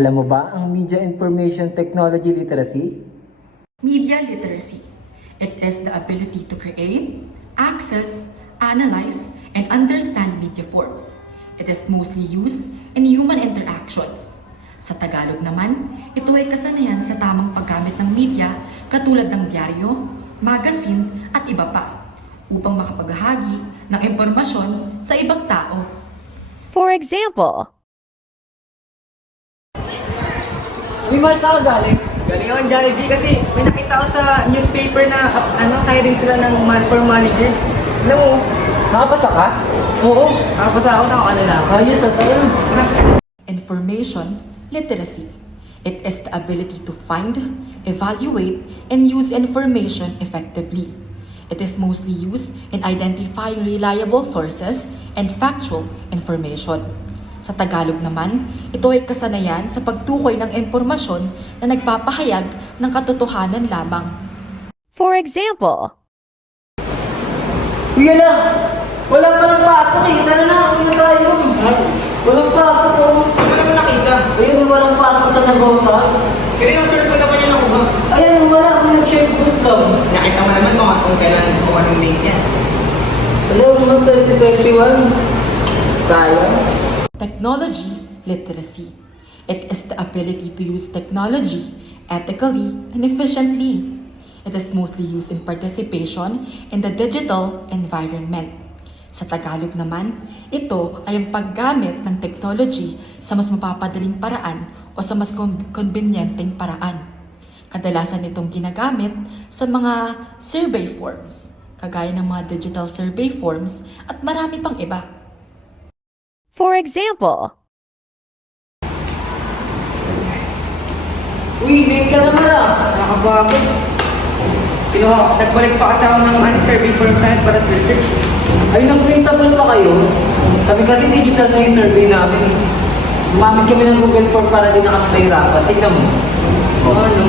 Alam mo ba ang Media Information Technology Literacy? Media literacy. It is the ability to create, access, analyze, and understand media forms. It is mostly used in human interactions. Sa Tagalog naman, ito ay kasanayan sa tamang paggamit ng media katulad ng dyaryo, magazine, at iba pa upang makapaghahagi ng impormasyon sa ibang tao. For example, Uy, Mars, ako galing. Galing ako ng Jollibee kasi may nakita ko sa newspaper na hiring sila ng man for manager. Alam mo, Nakapasa ka? oo, nakapasa ako, nakakanila ako. Ayos at ayun. Information literacy. It is the ability to find, evaluate, and use information effectively. It is mostly used in identifying reliable sources and factual information. Sa Tagalog naman, ito ay kasanayan sa pagtukoy ng impormasyon na nagpapahayag ng katotohanan lamang. for example, Kuya lang! Wala pa lang pasok eh. Tara na, uwi na tayo. Walang pasok oh. Saan mo naman nakita? Ayun, walang pasok sa nagotas. Kaya yung search mo naman yun ako ba? Ayan, wala ako nag-share post lang. Nakita mo naman kung kailan kung anong date yan. Alam mo, 2021. Sayang. Technology literacy. It is the ability to use technology ethically and efficiently. It is mostly used in participation in the digital environment. Sa Tagalog naman, ito ay ang paggamit ng technology sa mas mapapadaling paraan o sa mas konbinyenteng paraan. Kadalasan itong ginagamit sa mga survey forms, kagaya ng mga digital survey forms at marami pang iba. for example, Uy, late ka naman ah. Nakabagod. Nag-collect pa kasi ako ng survey form sa akin para sa research. Ay, nag-printable pa kayo? Kami kasi digital na yung survey namin eh. Gumamit kami ng Google Form para din nakapahirapan. Tignan mo. Oo, no?